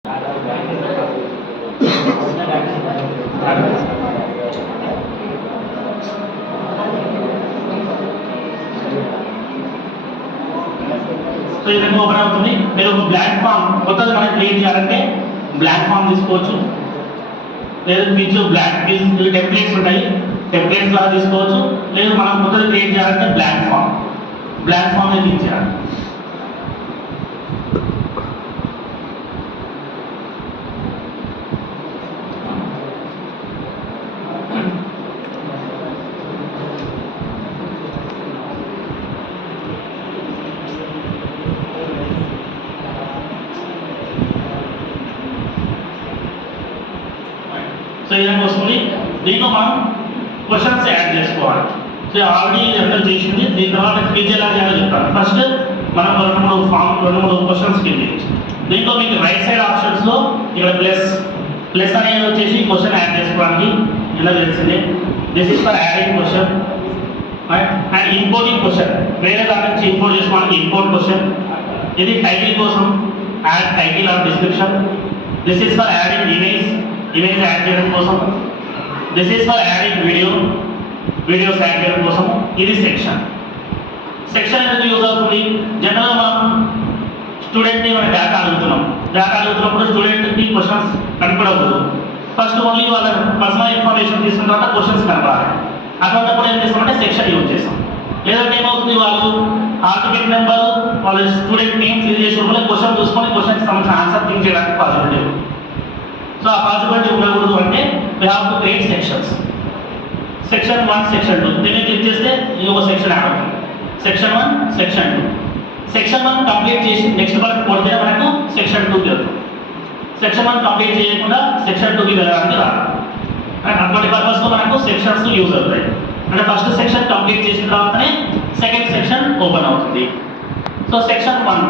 సో ఈ విధంగా ఓపెన్ అవుతుంది. మీరు ఒక ప్లాట్ఫామ్ కొత్తది మనం క్రియేట్ చేయాలంటే ప్లాట్ఫామ్ తీసుకోవచ్చు, లేదు దీంట్లో టెంప్లెట్స్ ఉంటాయి, టెంప్లెట్స్ ద్వారా తీసుకోవచ్చు, లేదు మనం కొత్తది క్రియేట్ చేయాలంటే ప్లాట్ఫామ్ క్లిక్ చేయాలి. సో ఈ విధంగా వస్తుంది. దీంట్లో మనం క్వశ్చన్స్ యాడ్ చేసుకోవాలి. సో ఆల్రెడీ అందరూ చేసింది. దీని తర్వాత క్విజ్ ఎలా చేయాలో చెప్తాను. ఫస్ట్ మనం రెండు మూడు క్వశ్చన్స్ ఫిల్ చేయొచ్చు. దీంట్లో మీకు రైట్ సైడ్ ఆప్షన్స్లో ఇక్కడ ప్లస్ అనేది వచ్చేసి క్వశ్చన్ యాడ్ చేసుకోవడానికి ఇలా తెలిసిందే. This is for adding question and importing question, వేరే దాని నుంచి ఇంపోర్ట్ చేసుకోవడానికి ఇంపోర్ట్ క్వశ్చన్. ఇది టైటిల్ కోసం add title are description. This is for adding image add చేయడం కోసం. This is for adding videos add చేయడం కోసం. ఇది సెక్షన్ ఎందుకు యూజ్ అవుతుంది? జనరల్గా మనం స్టూడెంట్ని మన డేటా అడుగుతున్నప్పుడు స్టూడెంట్కి క్వశ్చన్స్ కనపడకూడదు. ఫస్ట్ ఓన్లీ వాళ్ళ పర్సనల్ ఇన్ఫర్మేషన్ తీసుకున్న తర్వాత క్వశ్చన్స్ కనపడాలి. అటువంటిప్పుడు ఏం చేస్తామంటే సెక్షన్ యూజ్ చేస్తాం. లేదంటే ఏమవుతుంది, వాళ్ళు ఆర్టికల్ నెంబర్ వాళ్ళ స్టూడెంట్ నేమ్ ఫిల్ చేసిన వల్ల క్వశ్చన్ చూసుకొని క్వశ్చన్కి సంబంధించిన ఆన్సర్ థింక్ చేయడానికి పాసిబిలిటీ ఉంది. సో ఆ పాసిబిలిటీ ఉండకూడదు అంటే we have to create sections. Section 1, సెక్షన్ 2 దీన్ని క్లిక్ చేస్తే ఇంకొక సెక్షన్ యాడ్ అవుతుంది. సెక్షన్ 1, సెక్షన్ 2. సెక్షన్ 1 కంప్లీట్ చేసి నెక్స్ట్ వరకు కొడితే మనకు సెక్షన్ 2కి వెళ్తాం. సెక్షన్ 1 కంప్లీట్ చేయకుండా సెక్షన్ 2కి వెళ్ళడానికి రాదు. అండ్ అటువంటి పర్పస్లో మనకు సెక్షన్స్ యూజ్ అవుతాయి. అంటే ఫస్ట్ సెక్షన్ కంప్లీట్ చేసిన తర్వాతనే సెకండ్ సెక్షన్ ఓపెన్ అవుతుంది. సో సెక్షన్ 1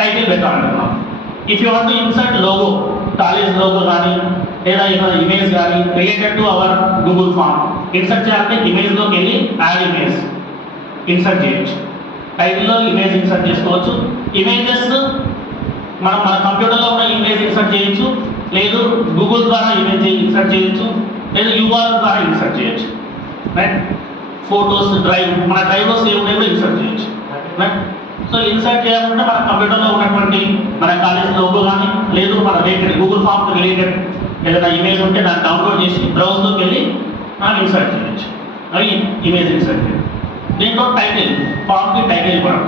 టైటిల్ పెట్టాలనుకున్నాం. If you want to insert logo, college logo కానీ లేదా ఏమైనా ఇమేజ్ కానీ related to our Google form insert చేయాలంటే ఇమేజ్లోకి వెళ్ళి యాడ్ ఇమేజ్ ఇన్సర్ట్ చేయొచ్చు. టైటిల్లో ఇమేజ్ ఇన్సర్ట్ చేసుకోవచ్చు. ఇమేజెస్ మనం మన కంప్యూటర్లో ఉన్న ఇమేజ్ ఇన్సర్ట్ చేయొచ్చు, లేదు గూగుల్ ద్వారా ఇమేజ్ ఇన్సర్ట్ చేయొచ్చు, లేదు యూఆర్ఎల్ ద్వారా ఇన్సర్ట్ చేయొచ్చు. రైట్, ఫోటోస్ మన డ్రైవ్లో సేవ్ ఉన్నాయి కూడా ఇన్సర్ట్ చేయొచ్చు. రైట్, సో ఇన్సర్ట్ చేయాలంటే మన కంప్యూటర్లో ఉన్నటువంటి మన కాలేజ్ లోగో కానీ లేదు మన రిలేటెడ్ గూగుల్ ఫామ్ రిలేటెడ్ ఏదైనా ఇమేజ్ ఉంటే దాన్ని డౌన్లోడ్ చేసి బ్రౌజ్లోకి వెళ్ళి మనం ఇన్సర్ట్ చేయొచ్చు. అవి ఇమేజ్ ఇన్సర్ట్ చేయొచ్చు. దీంట్లో టైటిల్, ఫామ్కి టైటిల్ కూడా.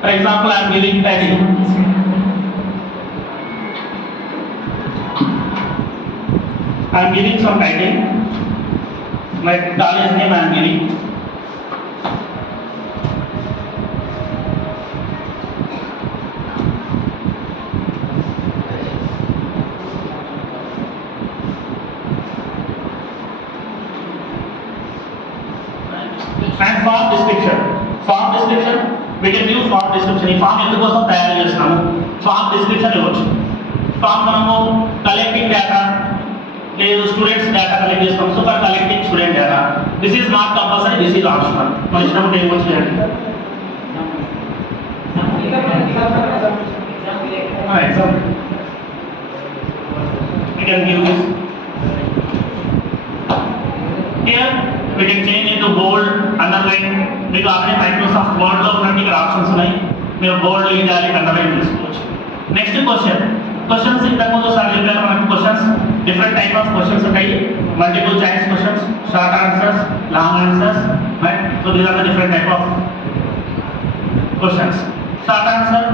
For example I'm giving title, I'm giving some title like college name I'm giving. And form description we can use form description. ఈ ఫామ్ ఎందుకోసం తయారు చేస్తున్నాము, ఫామ్ డిస్క్రిప్షన్ ఇవ్వచ్చు. ఫామ్ మనము కలెక్టింగ్ డేటా లేదు స్టూడెంట్స్ డేటా కలెక్ట్ చేస్తాం. So for collecting student data this is not compulsory, this is optional. మన ఇష్టం ఏమొచ్చు చేయండి. Example we can give this here. We can change into bold, underline. మీకు already Microsoft వర్డ్లో ఉన్నట్టు ఇక్కడ ఆప్షన్స్ ఉన్నాయి. మీరు బోల్డ్ చేయాలి, అండర్లైన్ చేసుకోవచ్చు. నెక్స్ట్ క్వశ్చన్స్ ఇంతకుముందు సార్ చెప్పారు మనకు questions different type of questions ఉంటాయి. Multiple choice questions, short answers, long answers. Right, so these are the different type of questions. Short answer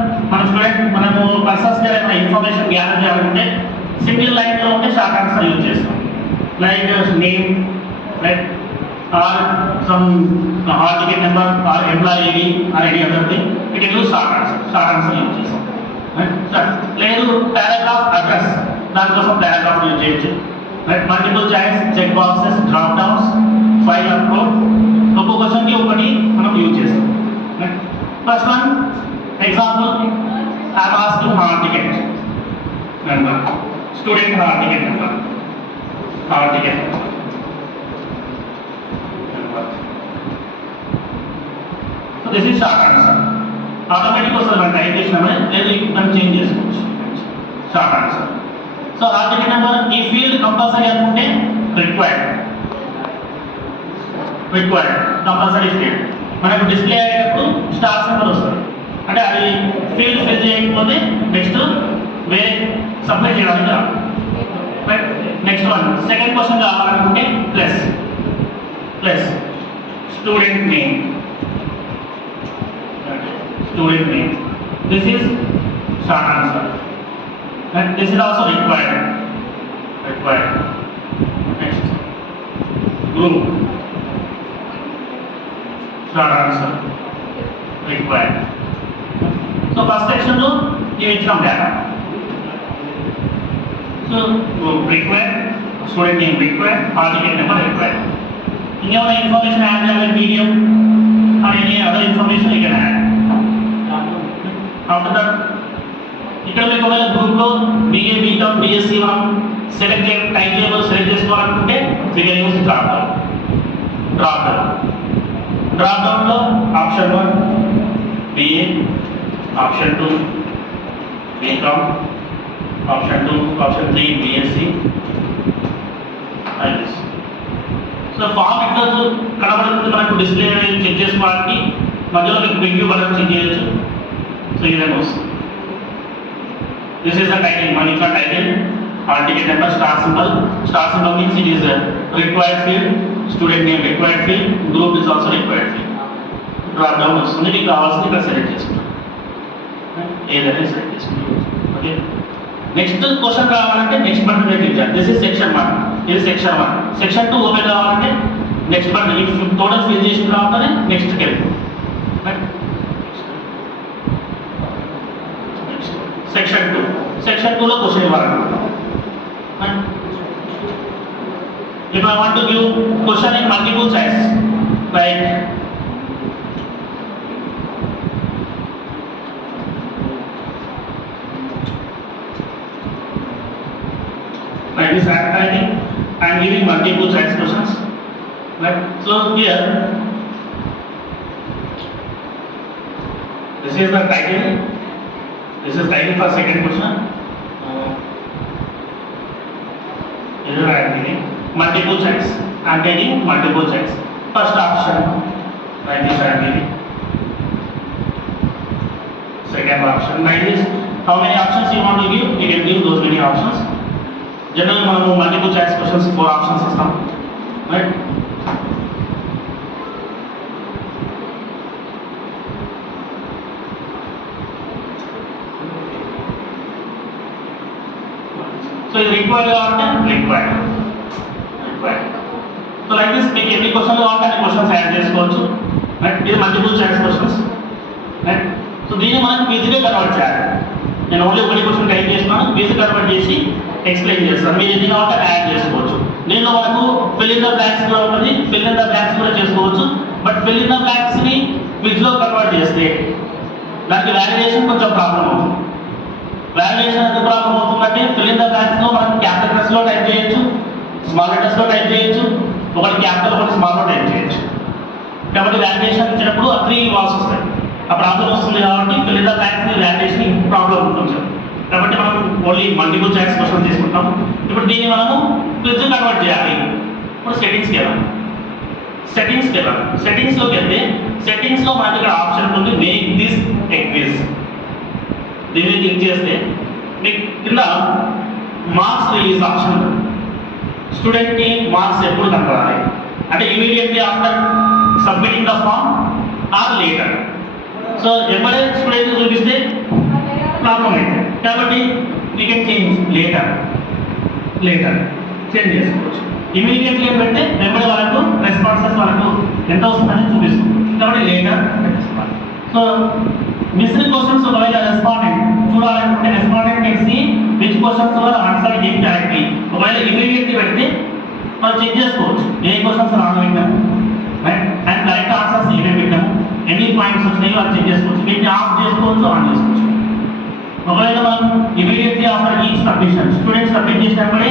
మనము పర్సన్స్ ఏమైనా ఇన్ఫర్మేషన్ గ్యాదర్ చేయాలంటే సింగిల్ లైన్లో ఉంటే షార్ట్ ఆన్సర్ యూజ్ చేస్తాం. Like name, right, or some hall ticket number or employee ID or any other thing, we can use short answer use చేస్తాం. Right, లేదు paragraph address, దానికోసం paragraph use చేయొచ్చు. Right, multiple choice, check boxes, drop downs, file upload, ఒక్కొక్క క్వశ్చన్కి ఒకటి మనం use చేస్తాం. Right, first one example I am asking hall ticket number, student hall ticket number. So this is short answer. Automatic వస్తుంది మనం టైప్ చేసినామని, లేదు మనం చేంజ్ చేసుకోవచ్చు. Short answer. So hall ticket number ఈ ఫీల్డ్ కంపల్సరీ అనుకుంటే రిక్వైర్డ్ కంపల్సరీ ఫీల్డ్. మనకు display అయ్యేటప్పుడు స్టార్ సింబల్ వస్తుంది, అంటే అది ఫీల్డ్ ఫిల్ చేయకపోతే నెక్స్ట్ వేరే సప్లై చేయడానికి రాదు. Right. Next one second question కావాలనుకుంటే plus student name. This is short answer. And this is also required. Next, group. Short answer. Required. So first section lo you icham data. So group required, student name required, hall ticket number required. Any other information add in video or any other information you can add. After that, ఇక్కడ మీకు ఒకవేళ గ్రూప్లో BA BCom BSc మనం select time table select చేసుకోవాలనుకుంటే we can use drop డౌన్లో option 1 BA, option 2 BCom, option 2 option 3 BSc like this. So form ఇట్లా కనబడుతుంది మనకు డిస్ప్లే చెక్ చేసుకోవడానికి, మధ్యలో మీకు ప్రివ్యూ బటన్ చెక్ చేయొచ్చు. సో ఈ విధంగా వస్తుంది. This is the title, Manika title, hall ticket number, star symbol means it is a required field, student name required field, group is also required field. Drop down వస్తుంది, మీకు కావాల్సింది ఇక్కడ సెలెక్ట్ చేసుకుంటాం, ఏదైనా సెలెక్ట్ చేసుకుంటాం. ఓకే. నెక్స్ట్ క్వశ్చన్ కావాలంటే next button మీద క్లిక్ చేయాలి. దిస్ ఇస్ సెక్షన్ 1, ఇది సెక్షన్ 1. సెక్షన్ 2 ఓపెన్ కావాలంటే next button, if total fill చేసిన తర్వాతనే నెక్స్ట్కి వెళ్ళిపోతాం. Section 2 లో క్వశ్చన్ ఇవ్వాలన్నమాట. If I want to give question in multiple choice, like this advertising, I am giving multiple choice questions. Right. So here, this is the title. This is title for second question. Here I am giving multiple choice. I am taking multiple choice. First option, like this I am giving. Second option, like this. How many options you want to give? You can give those many options. Generally, we multiple choice questions 4 options system, right? So is required or not? Required. So like this, make every question or any questions add చేసుకోవచ్చు. Right? These multiple choice questions. Right? So దీన్ని మనం క్విజ్గా కన్వర్ట్ చేయాలి. నేను ఓన్లీ ఒకటి question type చేస్తున్నాను, quiz convert చేసి ఎక్స్ప్లెయిన్ చేస్తాను. మీరు ఎన్ని కావాలంటే యాడ్ చేసుకోవచ్చు. దీనిలో మనకు ఫిల్ ఇన్ ద బ్లాంక్స్ కూడా ఉంటుంది, ఫిల్ ఇన్ ద బ్లాంక్స్ కూడా చేసుకోవచ్చు. But fill in the blanks ని క్విజ్లో కన్వర్ట్ చేస్తే దానికి వ్యాలిడేషన్ కొంచెం ప్రాబ్లం అవుతుంది. వ్యాలిడేషన్ ఎందుకు ప్రాబ్లం అవుతుందంటే ఫిల్ ఇన్ ద బ్లాంక్స్ లో మనం క్యాపిటల్ లెటర్స్ లో టైప్ చేయొచ్చు, స్మాల్ లెటర్స్ లో టైప్ చేయొచ్చు, ఒకటి క్యాపిటల్ ఒకటి స్మాల్ లో టైప్ చేయొచ్చు. కాబట్టి వ్యాలిడేషన్ ఇచ్చినప్పుడు 3 వాల్స్ వస్తాయి. ఆ ప్రాబ్లం వస్తుంది కాబట్టి ఫిల్ ఇన్ ద బ్లాంక్స్ ని వ్యాలిడేషన్ ప్రాబ్లం ఉంటుంది. కాబట్టి మనం ఓన్లీ మల్టిపుల్ చాయిస్ క్వశ్చన్ తీసుకుంటాం. ఇప్పుడు దీన్ని మనము క్విజ్ కన్వర్ట్ చేయాలి. ఇప్పుడు సెట్టింగ్స్కి వెళ్ళాలి. సెట్టింగ్స్లోకి వెళ్తే సెట్టింగ్స్లో మనకి ఇక్కడ ఆప్షన్ ఉంది మేక్ దిస్ ఏ క్విజ్. దీన్ని క్లిక్ చేస్తే మీకు కింద మార్క్స్ రిలీజ్ ఆప్షన్ ఉంటుంది. స్టూడెంట్కి మార్క్స్ ఎప్పుడు కనపడాలి అంటే immediately after submitting the form or later. So ఎప్పుడే స్టూడెంట్ చూపిస్తే ప్రాబ్లం అయితే కాబట్టి we can change later change చేసుకోవచ్చు. ఇమీడియట్లీ పెడితే వెంబడి వాళ్ళకు రెస్పాన్సెస్ వాళ్ళకు ఎంత వస్తుందని చూపిస్తుంది కాబట్టి లేటర్ పెట్టేసుకోవాలి. సో మిస్డ్ క్వశ్చన్స్ ఒకవేళ రెస్పాండెంట్ చూడాలనుకుంటే రెస్పాండెంట్ తెలిసి విచ్ క్వశ్చన్స్ వల్ల ఆన్సర్ ఏం కరెక్ట్. ఒకవేళ ఇమీడియట్లీ పెడితే మనం చెక్ చేసుకోవచ్చు ఏ క్వశ్చన్స్ రాంగ్ పెట్టాము అండ్ కరెక్ట్ ఆన్సర్స్ ఏమేమి పెట్టాము, ఎన్ని పాయింట్స్ వచ్చినాయో అది చెక్ చేసుకోవచ్చు. వీటిని ఆఫ్ చేసుకోవచ్చు, ఆన్ చేసుకోవచ్చు. ఒకవేళ మనం immediately after each submission students submit చేసినప్పుడే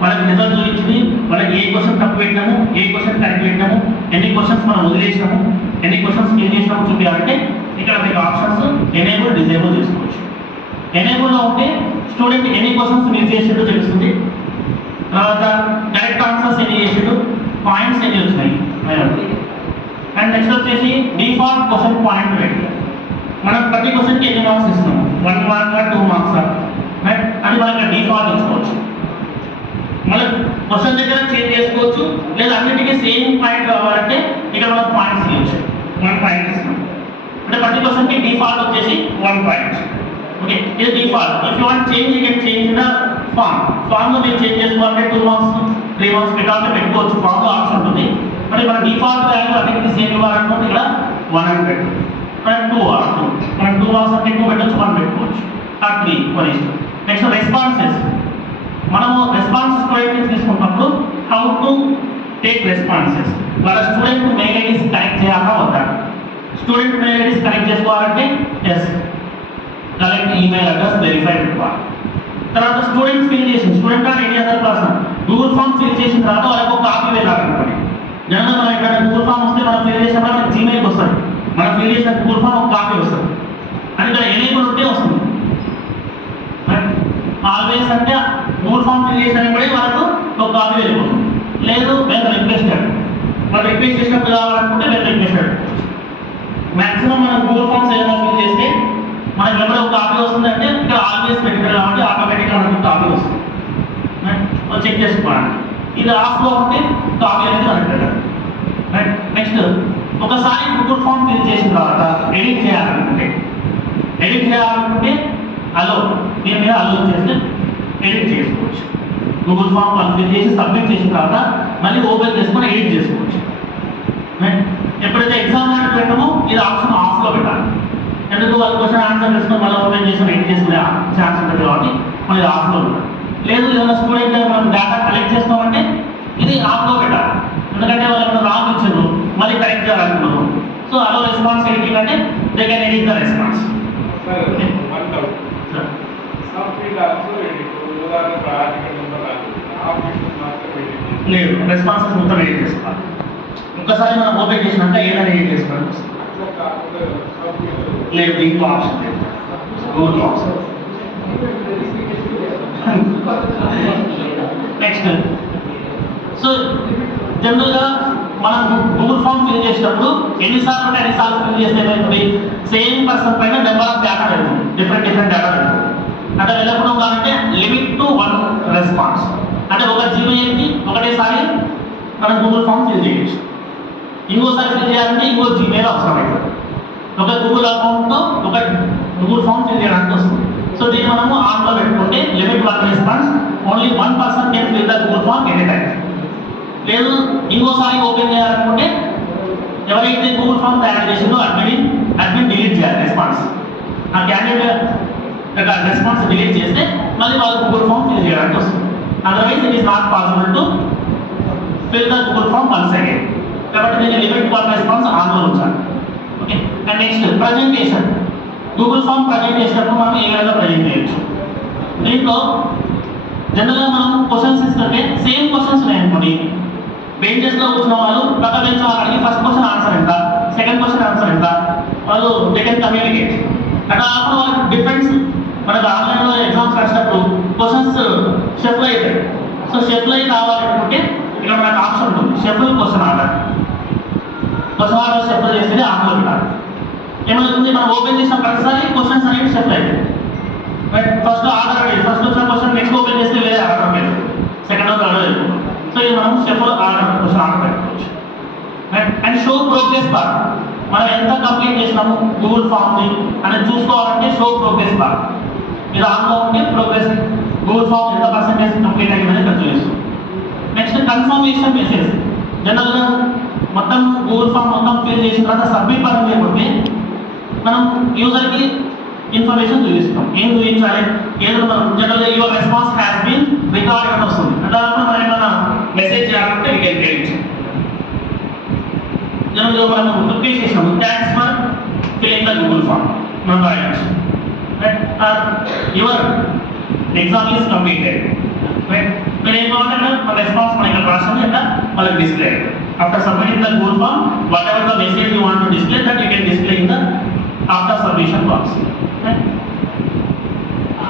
వాళ్ళకి రిజల్ట్ చూపించింది, వాళ్ళకి ఏ క్వశ్చన్ తప్పు పెట్టినాము, ఏ క్వశ్చన్ కరెక్ట్ పెట్టినాము, ఎన్ని క్వశ్చన్స్ మనం వదిలేసినాము, ఎన్ని క్వశ్చన్స్ ఫిల్ చేసినాము చూపించాలంటే ఇక్కడ మీకు ఆప్షన్స్ ఎనేబుల్ డిజేబుల్ చేసుకోవచ్చు. ఎనేబుల్లో ఉంటే స్టూడెంట్ ఎన్ని క్వశ్చన్స్ మిస్ చేసిండో తెలుస్తుంది. తర్వాత కరెక్ట్ ఆన్సర్స్ ఎన్ని చేసిండు, పాయింట్స్ ఎన్ని వచ్చినాయి. అండ్ నెక్స్ట్ వచ్చేసి డిఫాల్ట్ క్వశ్చన్ పాయింట్ రేట్. మనం ప్రతి క్వశ్చన్కి ఎన్ని మార్క్స్ ఇస్తాం, 1 మార్క్ 2 మార్క్స్ రైట్, అది మనకి డిఫాల్ట్ ఇచ్చుకోవచ్చు. మళ్ళీ క్వశ్చన్ దగ్గర చేంజ్ చేసుకోవచ్చు, లేదా అన్నిటికీ సేమ్ పాయింట్ కావాలంటే ఇక్కడ మనం పాయింట్స్ ఇవ్వచ్చు. 1 పాయింట్ ఇస్తాం అంటే ప్రతి క్వశ్చన్కి డిఫాల్ట్ వచ్చేసి 1 పాయింట్. ఓకే, ఇది default. If you want change you can change the form లో మీరు చేంజ్ చేసుకోవాలంటే 2 మార్క్స్ 3 మార్క్స్ పెట్టాలంటే పెట్టుకోవచ్చు, ఫామ్ లో ఆప్షన్ ఉంటుంది. మరి మన డిఫాల్ట్ వాల్యూ అన్నిటికీ సేమ్ ఇవ్వాలనుకుంటే ఇక్కడ 1 అని పెట్టు, మనం 2 మనం 2 మార్క్స్ అంటే 2 పెట్టచ్చు, 1 పెట్టుకోవచ్చు, 3 మన ఇష్టం. Next responses. మనము రెస్పాన్సెస్ స్టూడెంట్ తీసుకున్నప్పుడు హౌ టు టేక్ రెస్పాన్సెస్. వాళ్ళ స్టూడెంట్ మెయిల్ ఐడీస్ కనెక్ట్ చేయాలా వద్దా. స్టూడెంట్ మెయిల్ ఐడీస్ కనెక్ట్ చేసుకోవాలంటే yes, correct email address verify పెట్టుకోవాలి. తర్వాత స్టూడెంట్ ఫిల్ చేసి student or any other person Google form fill చేసిన తర్వాత వాళ్ళకి ఒక కాపీ వెళ్ళాలనుకోండి. జనరల్గా మనం ఇక్కడ గూగుల్ ఫామ్ వస్తే మనం ఫిల్ చేసినప్పుడు మనకి జీమెయిల్కి వస్తుంది, మనం ఫిల్ చేసిన గూగుల్ ఫామ్ ఒక కాపీ వస్తుంది. అని ఇక్కడ ఎనేబుల్ ఉంటే వస్తుంది. ఆల్వేస్ అంటే గూగుల్ ఫామ్ ఫిల్ చేసినప్పుడే వాళ్ళకు ఒక కాపీ వెళ్ళిపోతుంది. లేదు మేము రిక్వెస్టెడ్, వాళ్ళు రిక్వెస్ట్ చేసినప్పుడు కావాలనుకుంటే మేము రిక్వెస్టెడ్. మ్యాక్సిమం మనం గూగుల్ ఫామ్స్ ఏదైనా ఫిల్ చేస్తే మనకి ఎవరో ఒక కాపీ వస్తుందంటే ఇక్కడ ఆల్వేస్ పెట్టారు కాబట్టి ఆటోమేటిక్గా మనకు కాపీ వస్తుంది. చెక్ చేసుకోవాలి. ఇది ఆఫ్లో ఉంటే కాపీ అనేది మనకు పెట్టారు. రైట్. నెక్స్ట్ ఒకసారి గూగుల్ ఫామ్ ఫిల్ చేసిన తర్వాత ఎడిట్ చేయాలనుకుంటే అలో దీని మీద అలో చేస్తే ఎడిట్ చేసుకోవచ్చు. గూగుల్ ఫామ్ ఫిల్ చేసి సబ్మిట్ చేసిన తర్వాత మళ్ళీ ఓపెన్ చేసుకొని ఎడిట్ చేసుకోవచ్చు. ఎప్పుడైతే ఎగ్జామ్ లాంటి పెట్టామో ఇది ఆప్షన్ ఆఫ్లో పెట్టాలి. ఎందుకు వాళ్ళు క్వశ్చన్ ఆన్సర్ చేసుకొని మళ్ళీ ఓపెన్ చేసుకొని ఎడిట్ చేసుకునే ఛాన్స్ ఉంటుంది కాబట్టి మనం ఇది ఆఫ్లో ఉంటాం. లేదు ఏదైనా స్టూడెంట్ మనం డేటా కలెక్ట్ చేసుకోమంటే ఇది ఆఫ్లో పెట్టాలి. ఎందుకంటే వాళ్ళు రాంగ్ ఇచ్చారు మళ్ళీ కరెక్ట్ చేయాలనుకున్నాము. సో అలో రెస్పాన్స్ ఎడిటింగ్ అంటే they can edit the response. లేదు, రెస్పాన్సెస్ మొత్తం ఎడిట్ చేసుకోవాలి. ఒక్కసారి మనం ఓపెన్ చేసినాక ఏదైనా ఎడిట్ చేసుకోవాలి. లేదు, దీంట్లో ఆప్షన్ లేదు, గూగుల్ ఆప్షన్. నెక్స్ట్ సో జనరల్గా మనం గూగుల్ ఫామ్ ఫిల్ చేసేటప్పుడు ఎన్నిసార్లు ఫిల్ చేస్తే ఏమవుతుంది, సేమ్ పర్సన్ పైన నెంబర్ ఆఫ్ డేటా వెళ్తుంది, డిఫరెంట్ డేటా వెళ్తుంది. అంటే వెళ్ళకుండా ఉండాలంటే లిమిట్ టు 1 రెస్పాన్స్. అంటే ఒక జీమెయిల్కి ఒకటేసారి మనం గూగుల్ ఫామ్ ఫిల్ చేయొచ్చు. ఇంకోసారి ఫిల్ చేయాలంటే ఇంకో జీమెయిల్ అవసరం అవుతుంది. ఒక గూగుల్ అకౌంట్తో ఒక గూగుల్ ఫామ్ ఫిల్ చేయడానికి వస్తుంది. సో దీన్ని మనము ఆన్లో పెట్టుకుంటే limit 1 response, only 1 person can fill the Google form any time. లేదు ఇంకోసారి ఓపెన్ చేయాలనుకుంటే ఎవరైతే గూగుల్ ఫామ్ తయారు చేసిందో అడ్మిన్ డిలీట్ చేయాలి రెస్పాన్స్. ఆ క్యాండిడేట్ యొక్క రెస్పాన్స్ డిలీట్ చేస్తే మళ్ళీ వాళ్ళు గూగుల్ ఫామ్ ఫిల్ చేయడానికి వస్తుంది. Otherwise it is not possible to fill the Google form once again. కాబట్టి దీన్ని లిమిట్ 1 రెస్పాన్స్ ఆన్లో ఉంచాలి. Okay. And next presentation. Google form present చేసినప్పుడు మనం ఏ విధంగా ప్రజెంట్ చేయొచ్చు. దీంట్లో జనరల్గా మనం క్వశ్చన్స్ ఇస్తుంటే సేమ్ క్వశ్చన్స్ ఉన్నాయనుకోండి, బెంచెస్లో కూర్చున్న వాళ్ళు ప్రక్క బెంచ్ వాళ్ళకి ఫస్ట్ క్వశ్చన్ ఆన్సర్ ఎంత, సెకండ్ క్వశ్చన్ ఆన్సర్ ఎంత, వాళ్ళు దే కెన్ కమ్యూనికేట్. అట్లా కాకుండా వాళ్ళకి డిఫరెన్స్ మనకు ఆన్లైన్లో ఎగ్జామ్స్ రాసినప్పుడు క్వశ్చన్స్ షఫుల్ అవుతాయి. సో షఫుల్ అయి కావాలనుకుంటే ఇక్కడ మనకు ఆప్షన్ ఉంటుంది, షఫుల్ క్వశ్చన్ ఆర్డర్ షఫుల్ చేస్తే ఆన్లో పెట్టాలి. ఏమవుతుంది, మనం ఓపెన్ చేసిన ప్రతిసారి క్వశ్చన్స్ అనేవి షఫుల్ అవుతాయి. రైట్. ఫస్ట్ ఆర్డర్ ఫస్ట్ వచ్చిన క్వశ్చన్ నెక్స్ట్ ఓపెన్ చేస్తే వేరే ఆర్డర్ మీద సెకండ్ ఆర్డర్ వెళ్ళిపోతుంది. సో ఇది మనం షఫుల్ ఆర్డర్ క్వశ్చన్ ఆర్డర్ పెట్టుకోవచ్చు. Right. And show progress bar. మనం ఎంత కంప్లీట్ చేసినాము గూగుల్ ఫామ్ని అనేది చూసుకోవాలంటే షో ప్రోగ్రెస్ బార్ ఇది ఆన్లో ఉంటే ప్రోగ్రెస్ గూగుల్ ఫామ్ ఎంత పర్సెంటేజ్ కంప్లీట్ అయ్యిందని ఇక్కడ చూపిస్తుంది. Next confirmation message. జనరల్గా మొత్తం గూగుల్ ఫామ్ మొత్తం ఫిల్ చేసిన తర్వాత సబ్మిట్ బటన్ చేయకపోతే మనం యూజర్కి ఇన్ఫర్మేషన్ చూపిస్తాం. ఏం చూపించాలి, ఏదో మనం జనరల్గా your response has been recorded అని వస్తుంది. అంటే మనం ఏమైనా మెసేజ్ చేయాలంటే వీ కెన్ గెట్ ఇట్. జనరల్గా మనం రిక్వెస్ట్ చేసినాము thanks for filling the Google form మనం రాయొచ్చు. Your exam is completed. Right. మీరు ఏం కావాలంటే మన రెస్పాన్స్ మన ఇక్కడ రాసింది అంటే మనకి display. After submitting the Google form whatever the message you want to display that you can display in the after submission box.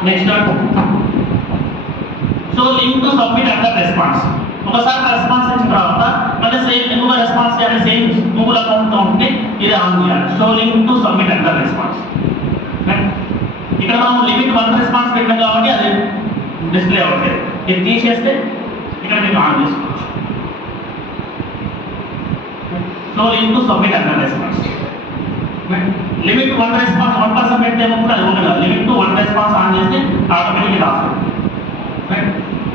Next show link to submit under response. ఒకసారి రెస్పాన్స్ ఇచ్చిన తర్వాత మళ్ళీ సేమ్ ఇంకొక రెస్పాన్స్ చేయాలి, same Google account ఉంటే ఇది ఆన్ చేయాలి. Show link to submit under response. ఇక్కడ మనం లిమిట్ 1 రెస్పాన్స్ పెట్టాం కాబట్టి అది డిస్ప్లే అవ్వట్లేదు. ఇది తీసేస్తే ఇక్కడ మీకు ఆన్ చేసుకోవచ్చు. Show link to submit under response. Limit 1 రెస్పాన్స్ 1% పెడితే కూడా అది ఉండదు. లిమిట్ టు 1 రెస్పాన్స్ ఆన్ చేస్తే ఆటోమేటిక్గా ఆఫ్ అవుతుంది.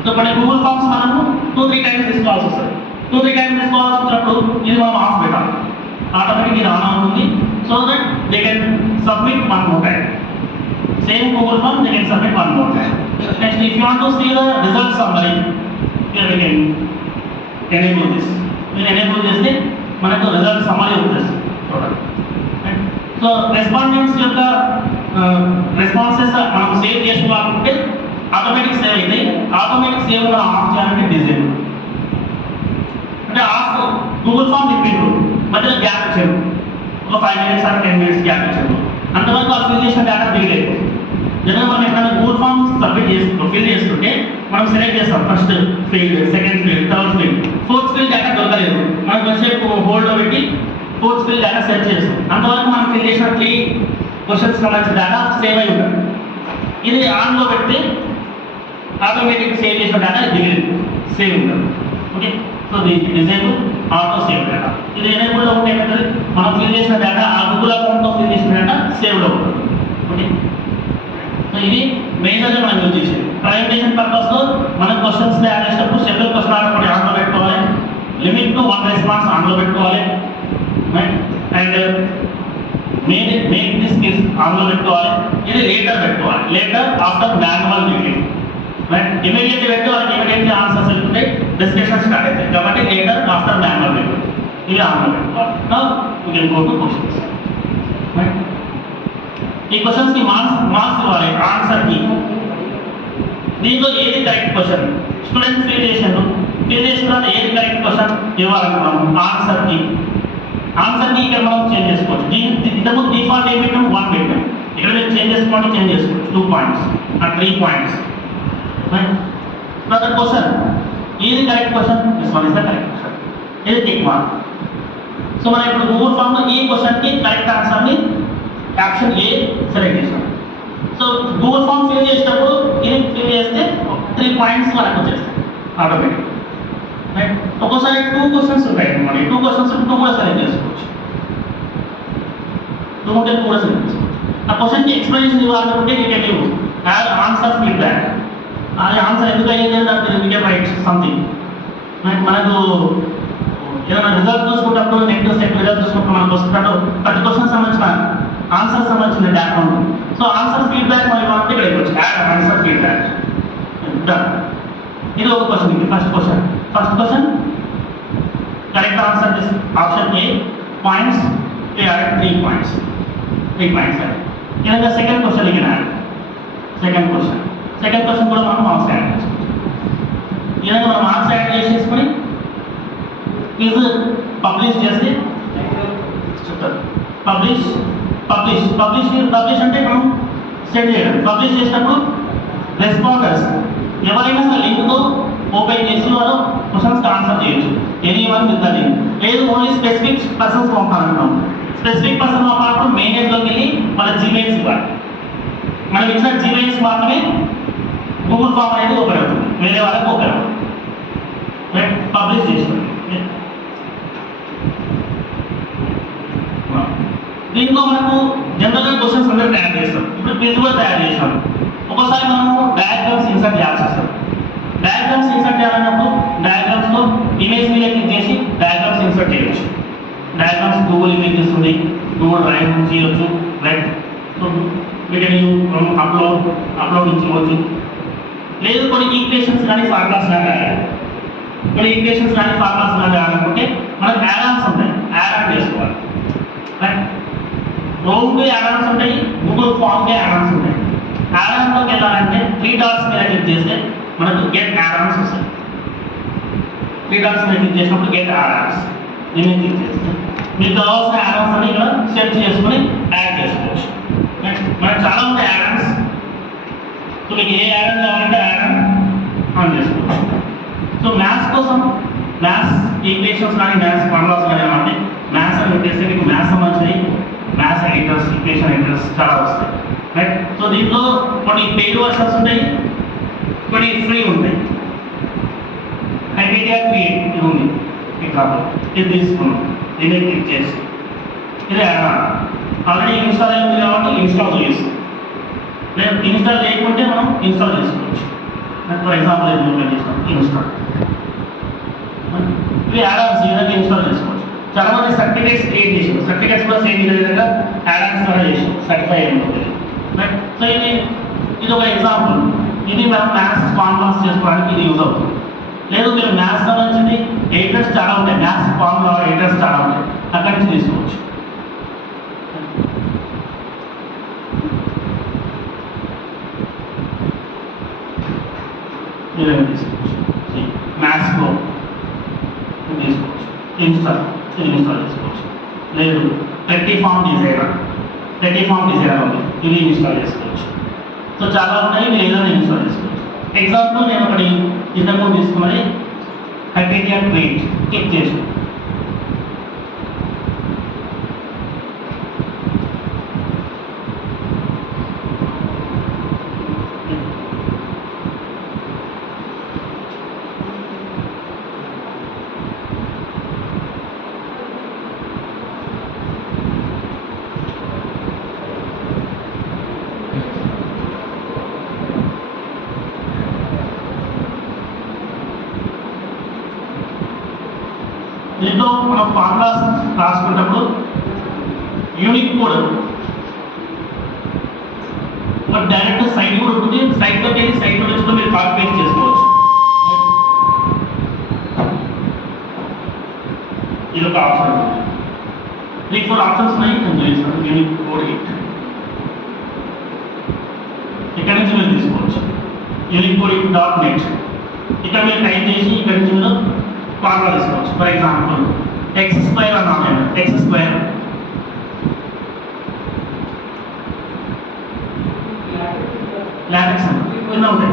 సో ఇప్పుడు గూగుల్ ఫామ్స్ మనము 2-3 టైమ్స్ తీసుకోవాల్సి వస్తుంది. 2-3 టైమ్స్ తీసుకోవాల్సి వచ్చినప్పుడు ఇది మనం ఆఫ్ పెట్టాలి. ఆటోమేటిక్ ఇది ఆన్ అవుతుంది. So that they can submit 1 more time. Same Google form they can submit 1 more time. Next, if you want to see the result summary, here we can enable this. మీరు enable చేస్తే మనకు రిజల్ట్ సమ్మరీ ఉంటుంది. So respondents యొక్క రెస్పాన్సెస్ మనం సేవ్ చేసుకోవాలంటే automatic save అయితే automatic save మనం ఆఫ్ చేయాలంటే డిజేబుల్. అంటే ఆఫ్ గూగుల్ ఫామ్ తిప్పిండ్రు మధ్యలో గ్యాప్ ఇచ్చారు, ఒక 5 minutes or 10 minutes గ్యాప్ ఇచ్చారు. అంతవరకు ఆ ఫిల్ చేసిన డేటా దిగలేదు. జనరల్ మనం ఎప్పుడైనా గూగుల్ ఫామ్ సబ్మిట్ చేసుకుంటాం, ఫిల్ చేస్తుంటే మనం సెలెక్ట్ చేస్తాం first field, second field, third field, fourth field data దొరకలేదు. మనం కొంచెంసేపు హోల్డ్లో పెట్టి ఫోర్త్ ఫీల్డ్ డేటా సెర్చ్ చేస్తాం. అంతవరకు మనం ఫిల్ చేసిన 3 క్వశ్చన్స్ సంబంధించిన డేటా సేవ్ అయి ఉంటుంది. ఇది ఆన్లో పెడితే ఆటోమేటిక్ సేవ్ చేసిన డేటా దిగలేదు, సేవ్ ఉంటుంది. ఓకే, సో దీనికి డిజేబుల్ ఆటో సేవ్ డేటా. ఇది ఎనేబుల్లో ఉంటే ఏమవుతుంది, మనం ఫిల్ చేసిన డేటా ఆ గూగుల్ అకౌంట్తో ఫిల్ చేసిన డేటా సేవ్లో ఉంటుంది. ఓకే, సో ఇది మేజర్గా మనం యూజ్ చేసేది. ప్రజెంటేషన్ పర్పస్లో మనం క్వశ్చన్స్ తయారు చేసేటప్పుడు సెవెరల్ క్వశ్చన్ ఆర్డర్ ఆన్లో పెట్టుకోవాలి, లిమిట్ టు 1 రెస్పాన్స్ ఆన్లో పెట్టుకోవాలి, అండ్ మేక్ దిస్ కేస్ ఆన్లో పెట్టుకోవాలి. ఇది లేటర్ పెట్టుకోవాలి, later after manual review. Right, immediately పెట్టి వాళ్ళకి ఇమీడియట్లీ ఆన్సర్స్ వెళ్తుంటాయి, డిస్కషన్ స్టార్ట్ అవుతాయి. కాబట్టి లేటర్ ఆఫ్టర్ మాన్యువల్ రివ్యూ ఇది ఆన్లో పెట్టుకోవాలి. Now you can go to questions. Right, ఈ క్వశ్చన్స్కి మార్క్స్ ఇవ్వాలి ఆన్సర్కి. దీంట్లో ఏది కరెక్ట్ క్వశ్చన్ స్టూడెంట్స్ ఫిల్ చేసిన తర్వాత ఏది కరెక్ట్ క్వశ్చన్ ఇవ్వాలనుకున్నాము ఆన్సర్కి ఇక్కడ మనం చేంజ్ చేసుకోవచ్చు. ఇంతకుముందు డిఫాల్ట్ ఏం పెట్టాము 1 పెట్టాం. ఇక్కడ మీరు చేంజ్ చేసుకోవచ్చు 2 points or 3 points. Now the question, ఏది correct question? This one is the correct question. ఇది టిక్ మార్క్. సో మనం ఇప్పుడు గూగుల్ ఫామ్లో ఈ క్వశ్చన్కి కరెక్ట్ ఆన్సర్ని ఆప్షన్ ఏ సెలెక్ట్ చేసాం. సో గూగుల్ ఫామ్ ఫిల్ చేసేటప్పుడు ఇది ఫిల్ చేస్తే 3 points మనకు వచ్చేస్తాయి ఆటోమేటిక్. రైట్, ఒక్కోసారి 2 questions ఉంటాయి అన్నమాట. 2 questions 2 కూడా సెలెక్ట్ చేసుకోవచ్చు. 2 ఉంటే 2 కూడా సెలెక్ట్ చేసుకోవచ్చు. ఆ క్వశ్చన్కి ఎక్స్ప్లెనేషన్ ఇవ్వాలనుకుంటే you can use add answer feedback. అది ఆన్సర్ ఎందుకు అయ్యింది దానికి యూ కెన్ రైట్ సంథింగ్. మనకు ఏదైనా రిజల్ట్ చూసుకుంటప్పుడు నెట్ సెట్ రిజల్ట్ చూసుకుంటప్పుడు మనకు వస్తున్నట్టు ప్రతి క్వశ్చన్ సంబంధించిన ఆన్సర్ సంబంధించిన డేటా ఉంటుంది. సో ఆన్సర్ ఫీడ్బ్యాక్ మనం ఇవ్వాలంటే ఇక్కడ ఇవ్వచ్చు యాడ్ ఆన్సర్ ఫీడ్బ్యాక్. ఇది ఒక క్వశ్చన్. ఇది first question correct answer this option A points we are 3 points. 3 points అది. ఇలా సెకండ్ క్వశ్చన్ ఇక్కడ సెకండ్ క్వశ్చన్ కూడా మనం మార్క్స్ యాడ్ చేసుకోవచ్చు. ఇలా మనం మార్క్స్ యాడ్ చేసేసుకొని క్విజ్ పబ్లిష్ చేస్తే చెప్తారు. పబ్లిష్ అంటే మనం సెండ్ చేయడం. పబ్లిష్ చేసినప్పుడు రెస్పాండర్స్ ఎవరైనా సరే లింక్తో ఓపెన్ చేసి వాళ్ళు క్వశ్చన్స్కి ఆన్సర్ చేయొచ్చు. Anyone with the link. లేదు ఓన్లీ స్పెసిఫిక్ పర్సన్స్ పంపాలనుకున్నాం. స్పెసిఫిక్ పర్సన్ పంపాలంటే మెయిన్లోకి వెళ్ళి వాళ్ళ జీమెయిల్స్ ఇవ్వాలి. మనం ఇచ్చిన జీమెయిల్స్ మాత్రమే గూగుల్ ఫామ్ అనేది ఓపెన్ అవుతుంది, వేరే వాళ్ళకి ఓపెన్ అవుతుంది. రైట్, పబ్లిష్ చేస్తుంది. దీంట్లో మనకు జనరల్గా క్వశ్చన్స్ అందరూ తయారు చేస్తాం. ఇప్పుడు క్విజ్ కూడా తయారు చేసాం. ఒకసారి మనము డయాగ్రామ్స్ ఇన్సర్ట్ చేయాల్సి వస్తుంది. డయాగ్రామ్స్ ఇన్సర్ట్ చేయాలన్నప్పుడు డయాగ్రామ్స్లో ఇమేజ్ మీద క్లిక్ చేసి డయాగ్రామ్స్ ఇన్సర్ట్ చేయవచ్చు. డయాగ్రామ్స్ గూగుల్ ఇమేజ్ ఇస్తుంది, గూగుల్ డ్రైవ్ నుంచి చేయవచ్చు. రైట్, సో వీటిని అప్లోడ్ నుంచి ఇవ్వచ్చు. లేదు కొన్ని ఈక్వేషన్స్ కానీ ఫార్ములాస్ కానీ ఆడాలనుకుంటే మనకు యాడాన్స్ ఉంటాయి, యాడ్ చేసుకోవాలి. రైట్, రోమ్కి యాడాన్స్ ఉంటాయి, గూగుల్ ఫామ్కి యాడాన్స్ ఉంటాయి. యాడాన్లోకి వెళ్ళాలంటే 3 dots మీద క్లిక్ చేస్తే మనకు గెట్ యాడాన్స్ వస్తాయి. 3 dots మీద క్లిక్ చేసినప్పుడు గెట్ యాడాన్స్ దీన్ని క్లిక్ చేస్తే మీకు కావాల్సిన యాడాన్స్ అని ఇక్కడ సెర్చ్ చేసుకుని యాడ్ చేసుకోవచ్చు. మనకు చాలా ఉంటాయి యాడాన్స్. సో మీకు ఏ యాడన్ కావాలంటే యాడన్ ఆన్ చేసుకోవచ్చు. ఈక్వేషన్స్ కానీ మ్యాథ్స్ ఫార్ములాస్ కానీ ఏమంటే మ్యాథ్స్ అని పెట్టేస్తే మీకు మ్యాథ్స్ సంబంధించి మ్యాథ్స్ ఎడిటర్స్ ఈక్వేషన్ ఎడిటర్స్ చాలా వస్తాయి రైట్. సో దీంట్లో కొన్ని పెయిడ్ వర్షన్స్ ఉంటాయి, కొన్ని ఫ్రీ ఉంటాయి. ఐడియా క్రియేట్ ఇది ఉంది ఎగ్జాంపుల్, ఇది తీసుకున్నాం, దీన్ని క్లిక్ చేసి ఇది ఆల్రెడీ ఇన్స్టాల్ అయింది కాబట్టి ఇన్స్టాల్ చేస్తాం. లేదు ఇన్స్టాల్ చేయకుంటే మనం ఇన్స్టాల్ చేసుకోవచ్చు. ఫర్ ఎగ్జాంపుల్ ఇది చేస్తాం ఇన్స్టాల్, ఇవి యాడాన్స్ ఈ విధంగా ఇన్స్టాల్ చేసుకోవచ్చు. చాలా మంది సర్టిఫికేట్స్ క్రియేట్ చేసారు, సర్టిఫికేట్స్ కూడా సేమ్ ఇదే విధంగా యాడాన్స్ ద్వారా చేసాం సర్టిఫై అయినప్పుడు రైట్. సో ఇది ఒక ఎగ్జాంపుల్. ఇది మనం మ్యాథ్స్ ఫార్ములాస్ చేసుకోవడానికి ఇది యూజ్ అవుతుంది. లేదు మీరు మ్యాథ్స్ సంబంధించింది ఎడిటర్స్ చాలా ఉంటాయి, మ్యాథ్స్ ఫార్ములా ఎడిటర్స్ చాలా ఉంటాయి, అక్కడి నుంచి తీసుకోవచ్చు. ఏదైనా తీసుకోవచ్చు. మ్యాథ్స్ ప్రో తీసుకోవచ్చు, ఇన్స్టాల్ చేసుకోవచ్చు. లేదు పెట్టి ఫామ్ డిజైనర్ ఉంది, ఇది ఇన్స్టాల్ చేసుకోవచ్చు. సో చాలా ఉన్నాయి, మీరు ఏదైనా ఇన్స్టాల్ చేసుకోవచ్చు. ఎగ్జాంపుల్ నేను ఒకటి ఇంతకు తీసుకున్నది హైపీరియా క్రియేట్ క్లిక్ చేసి దీంట్లో మనం ఫార్ములాస్ రాసుకున్నప్పుడు యూనిక్ కోడ్ డైరెక్ట్ సైట్ కూడా ఉంటుంది, సైట్లోకి వెళ్ళి సైట్లో నుంచి మీరు కాపీ పేస్ట్ చేసుకోవచ్చు. ఇది ఒక ఆప్షన్ ఉంటుంది. 3-4 ఆప్షన్స్ ఉన్నాయి. యూనిక్ కోడ్ ఇక్కడ నుంచి మీరు తీసుకోవచ్చు. యూనిక్ కోడ్ .net ఇక్కడ మీరు టైప్ చేసి ఇక్కడ నుంచి మీరు ఫార్ములా తీసుకోవచ్చు. ఫర్ ఎగ్జాంపుల్ x² అన్నాను, x² లాటెక్స్ కింద ఉంటాయి.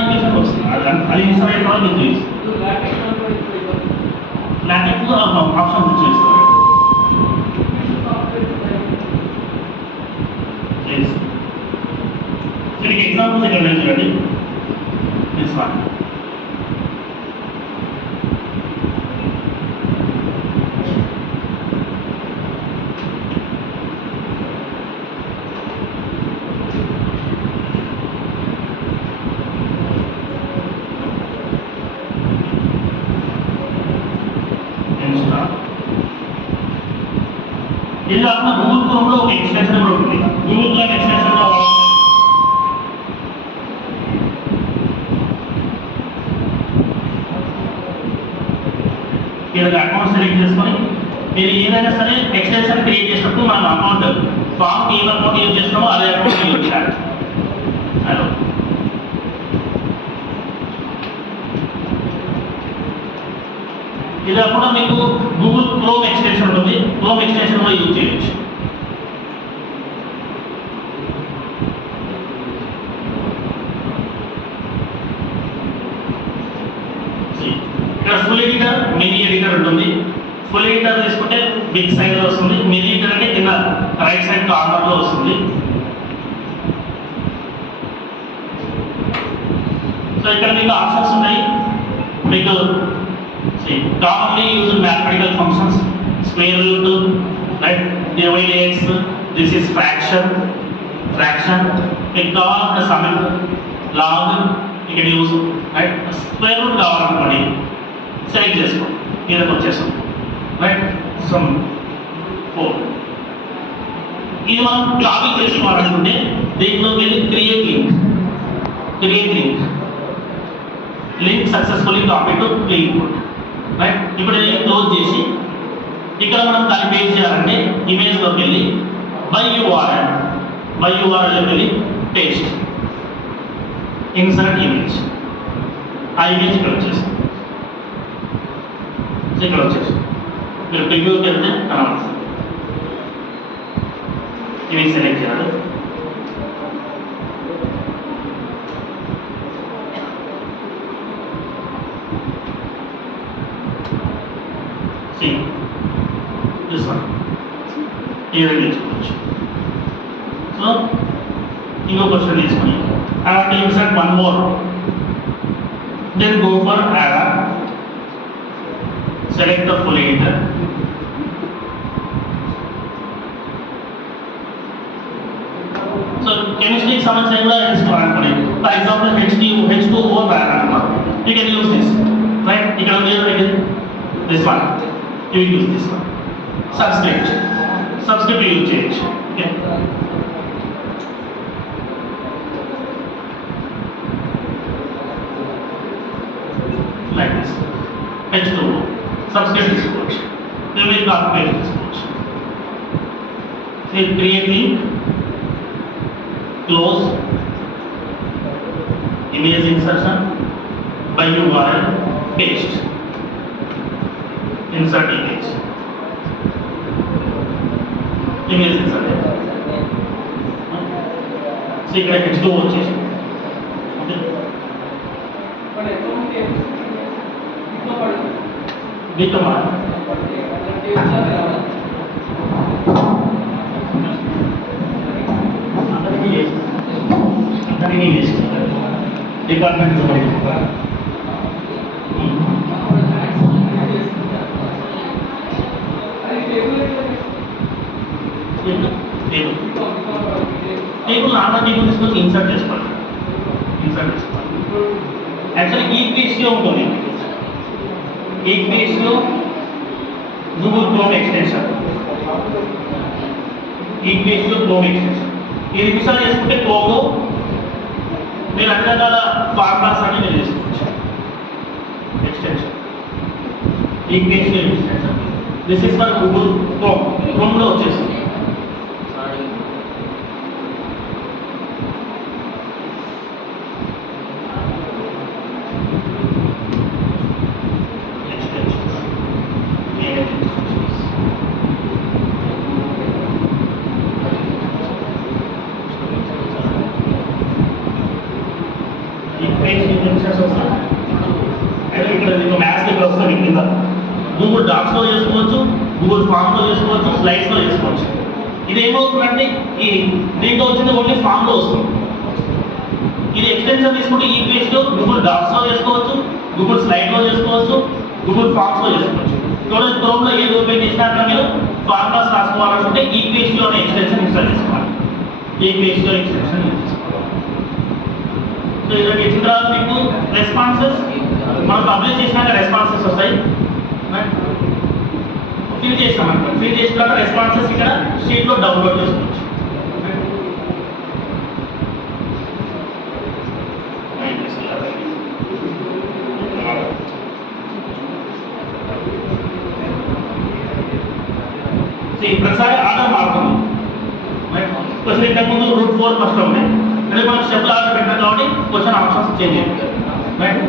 ఈక్వేషన్ వస్తుంది, అది ఇన్స్టాల్ అయిన తర్వాత మీకు లాటెక్స్ ఆప్షన్ చేస్తారు. దీనికి ఎగ్జాంపుల్స్ ఇక్కడ నేను చూడండి. ఇది కాకుండా గూగుల్ క్రోమ్లో ఒక ఎక్స్టెన్షన్ కూడా ఉంటుంది. గూగుల్ క్రోమ్ ఎక్స్టెన్షన్లో ఇలా అకౌంట్ సెలెక్ట్ చేసుకొని మీరు ఏదైనా సరే ఎక్స్టెన్షన్ క్రియేట్ చేసినప్పుడు మన అకౌంట్ ఫామ్ ఏ అకౌంట్ యూజ్ చేస్తున్నామో అదే అకౌంట్ యూజ్ చేయాలి. హలో ఇది కూడా మీకు గూగుల్ క్రోమ్ ఎక్స్టెన్షన్ ఉంటుంది, క్రోమ్ ఎక్స్టెన్షన్ కూడా యూజ్ చేయొచ్చు. ఇక్కడ ఫుల్ ఎడిటర్, మినీ ఎడిటర్ ఉంటుంది. ఫుల్ ఎడిటర్ తీసుకుంటే బిగ్ సైజ్ వస్తుంది, మినీ ఎడిటర్ అంటే కింద రైట్ సైడ్ కార్నర్లో వస్తుంది. సో ఇక్కడ మీకు ఆప్షన్స్ ఉన్నాయి. మీకు commonly used mathematical functions, square root, right, divide x, this is fraction, it all the sum, log, you can use, right, square root కావాలనుకోండి సెలెక్ట్ చేసుకో, ఇక్కడికి వచ్చేసాం రైట్. సమ్ 4 ఇది మనం కాపీ చేసుకోవాలనుకుంటే దీంట్లో వెళ్ళి create link successfully copy to clipboard right. ఇప్పుడు ఇది క్లోజ్ చేసి ఇక్కడ మనం దాన్ని పేస్ట్ చేయాలంటే ఇమేజ్లోకి వెళ్ళి బై యూఆర్ఎల్లోకి వెళ్ళి పేస్ట్ ఇన్సర్ట్ ఇమేజ్, ఆ ఇమేజ్ ఇక్కడ వచ్చేస్తుంది. ఇక్కడ వచ్చేస్తుంది. మీరు ప్రివ్యూకి వెళ్తే కనబడుతుంది. ఇమేజ్ సెలెక్ట్ చేయాలి. ఈ విధంగా తీసుకోవచ్చు. సో ఇంకో క్వశ్చన్ తీసుకొని I want to insert one more, then go for add-on, select the full editor. So chemistry సమస్య కూడా తీసుకోవాలనుకోండి. For example H2O add-on, you can use this, right? ఇక్కడ మీరు this one, you use this one. Subscript use చేయొచ్చు. Okay. Like this, H2O, subscript తీసుకోవచ్చు. then we copy paste తీసుకోవచ్చు. So creating close image insertion by URL paste, insert image insert. So ఇక్కడ H2O వచ్చేసి Bitoman. Department table order table తీసుకొని ఇన్సర్ట్ చేసుకోవాలి. యాక్చువల్లీ ఈ పేజ్లో ఉంటుంది. ఈ పేజ్లో గూగుల్ క్రోమ్ ఎక్స్టెన్షన్, ఇది ఇన్స్టాల్ చేసుకుంటే క్రోమ్లో మీరు అన్ని రకాల ఫార్ములాస్ అన్ని మీరు చేసుకోవచ్చు. ఎక్స్టెన్షన్ ఈ పేజ్లో extension, this is for Google క్రోమ్లో వచ్చేస్తుంది. గూగుల్ డాక్స్లో చేసుకోవచ్చు, గూగుల్ ఫామ్లో చేసుకోవచ్చు, స్లైడ్స్లో చేసుకోవచ్చు. ఇది ఏమవుతుందంటే ఈ దీంట్లో వచ్చింది ఓన్లీ ఫామ్లో వస్తుంది. ఇది ఎక్స్టెన్షన్ తీసుకుంటే ఈ పేజ్లో గూగుల్ డాక్స్లో చేసుకోవచ్చు, గూగుల్ స్లైడ్లో చేసుకోవచ్చు, గూగుల్ ఫామ్స్లో చేసుకోవచ్చు. క్రోమ్లో ఏది ఓపెన్ చేసినా అక్కడ మీరు ఫార్ములాస్ రాసుకోవాలనుకుంటే ఈ పేజ్లోనే ఎక్స్టెన్షన్ ఇన్స్టాల్ చేసుకోవాలి. ఈ పేజ్లో ఎక్స్టెన్షన్ యూజ్ చేసుకోవాలి. సో ఇక్కడికి వచ్చిన తర్వాత మీకు రెస్పాన్సెస్ మనం పబ్లిష్ చేసినాక రెస్పాన్సెస్ వస్తాయి. ఫిల్ చేస్తామన్నమాట. ఫిల్ చేసిన తర్వాత రెస్పాన్సెస్ ఇక్కడ షీట్లో డౌన్లోడ్ చేసుకోవచ్చు. ప్రతిసారి ఆర్డర్ మారుతుంది. క్వశ్చన్ ఇంతకుముందు రూట్ 4 ఫస్ట్ ఉండే, అంటే మనం స్టెప్ ఆర్డర్ పెట్టాం కాబట్టి క్వశ్చన్ ఆప్షన్స్ చేంజ్ అయ్యాయి. రైట్,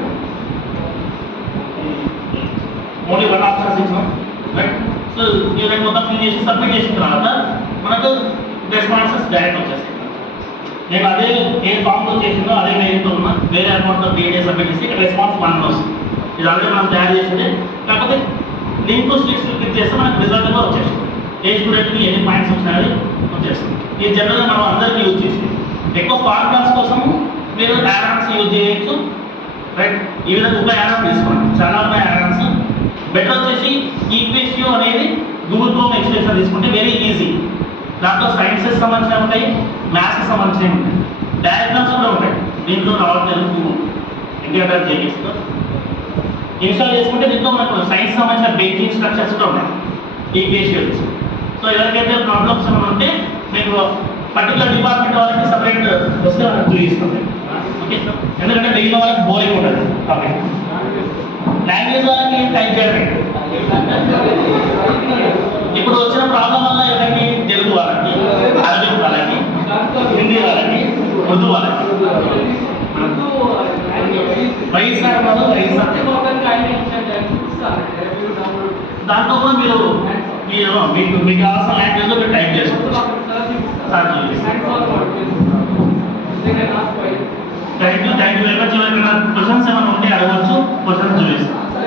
ఓన్లీ వన్ ఆప్షన్స్ ఇచ్చినాం. రైట్, సో ఈ రెండు మొత్తం ఫిల్ చేసి సబ్మిట్ చేసిన తర్వాత మనకు రెస్పాన్సెస్ డైరెక్ట్ వచ్చేస్తాయి. నేను అదే ఏ ఫామ్తో చేసిందో అదే మెయిల్తో ఉన్నా వేరే అకౌంట్తో క్రియేట్ సబ్మిట్ చేసి ఇక్కడ రెస్పాన్స్ 1 వస్తుంది. ఇది ఆల్రెడీ మనం తయారు చేసిందే, కాకపోతే లింక్ స్లిక్స్ క్లిక్ చేస్తే మనకు రిజల్ట్ కూడా వచ్చేస్తుంది. ఏ స్టూడెంట్కి ఎన్ని పాయింట్స్ వచ్చినాయో వచ్చేస్తుంది. ఇది జనరల్గా మనం అందరికీ యూజ్ చేసి ఎక్కువ ఫార్ములాస్ కోసం మీరు యాడాన్స్ యూజ్ చేయొచ్చు. రైట్, ఈ విధంగా ఒక యాడాన్ తీసుకోండి, చాలా ఉన్నాయి యాడాన్స్. బెటర్ వచ్చేసి ఈక్వేషియో అనేది గూగుల్ క్రోమ్ ఎక్స్టెన్షన్ తీసుకుంటే వెరీ ఈజీ. దాంట్లో సైన్సెస్ సంబంధించినవి ఉంటాయి, మ్యాథ్స్కి సంబంధించినవి ఉంటాయి, డయాగ్రామ్స్ కూడా ఉంటాయి. దీంట్లో రావట్లేదు ఇంటిగ్రేటర్ జేఎస్తో ఇన్స్టాల్ చేసుకుంటే దీంట్లో మనకు సైన్స్ సంబంధించిన బేసిక్ స్ట్రక్చర్స్ కూడా ఉన్నాయి ఈక్వేషియో. సో ఎవరికైతే ప్రాబ్లమ్స్ ఏమైనా ఉంటే మీకు పర్టికులర్ డిపార్ట్మెంట్ వాళ్ళకి సపరేట్ వస్తే మనకు చూపిస్తుంది. ఓకే, ఎందుకంటే మిగిలిన వాళ్ళకి బోరింగ్ ఉంటుంది కాబట్టి. లాంగ్వేజ్ వాళ్ళకి టైప్ చేయడం ఇప్పుడు వచ్చిన ప్రాబ్లం వల్ల ఎవరికి తెలుగు వాళ్ళకి, అరబిక్ వాళ్ళకి, హిందీ వాళ్ళకి, ఉర్దూ వాళ్ళకి వైఎస్ఆర్ వాళ్ళు దాంట్లో కూడా మీరు మీకు కావాల్సిన లాంగ్వేజ్లో మీరు టైప్ చేసుకోవచ్చు. Thank you very much. ఎవరికైనా క్వశ్చన్స్